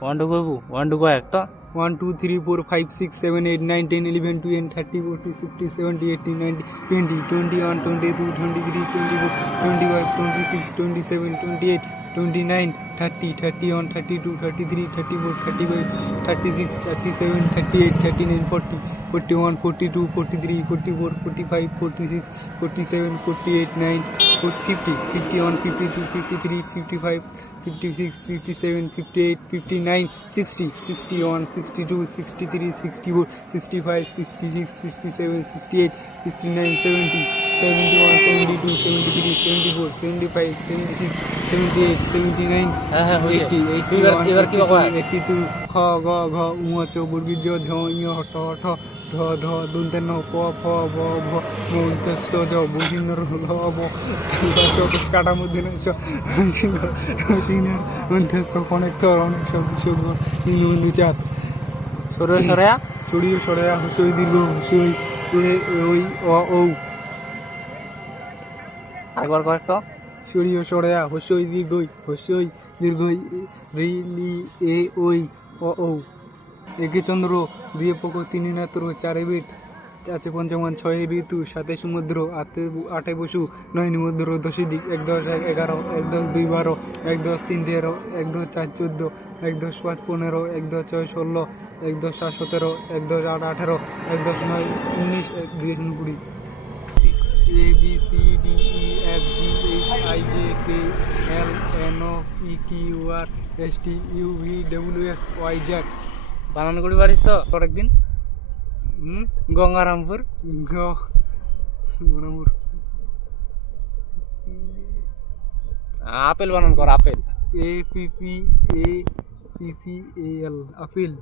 one two কইবু one two কয়েক তো 1 2 3 4 5 6 7 8 9 10 11 12 30 40 50 70 80 90 20 21 22 23 24 25 26 27 28 29 30 31 32 33 34 35 36 37 38 39 40 41 42 43 44 45 46 47 48 9 50 51 52 53 55 56 57 58 59 60 61 62 63 64 65 66 67 68 69 70 71 72 73 74 75 76 78 79 হ্যাঁ হ্যাঁ হইছে 80 এবার কি কয় 82 খ গ ঘ উঙ চ বর্গীয় ঝ ইঞ ট ঠ ঢ ঢ দন্তেন প ফ ব ভ মন্তেস্ত জ বহিনর ল ব কাটা মধ্যে মন্তেস্ত অনেক অনেক শব্দ শব্দ ইন্দু চাঁদ সরে সরে ছড়িয়ে সরে হসই দীর্ঘ হসই ওই ও আরেকবার কয়েক তো ছড়িয়ে সরে হসই দীর্ঘই রিলি এ ওই ও একে চন্দ্র দুয়ে পোক তিনে নেত্র চারে বেদ আছে পঞ্চমান ছয় ঋতু সাতে সমুদ্র আটে বসু নয় নিমুদ্র দশে দিক 1 10 11 1 10 2 12 1 10 3 13 1 10 4 14 1 10 5 15 1 10 6 16 1 10 7 17 1 10 8 18 1 10 9 19 2 20 A B C D E F G H I J K L N O P Q R S T U V W X Y Z বানান করি পারিস তো একদিন হুম গঙ্গারামপুর গ মনামুর আপেল বানান কর apple A P P A P P A L apple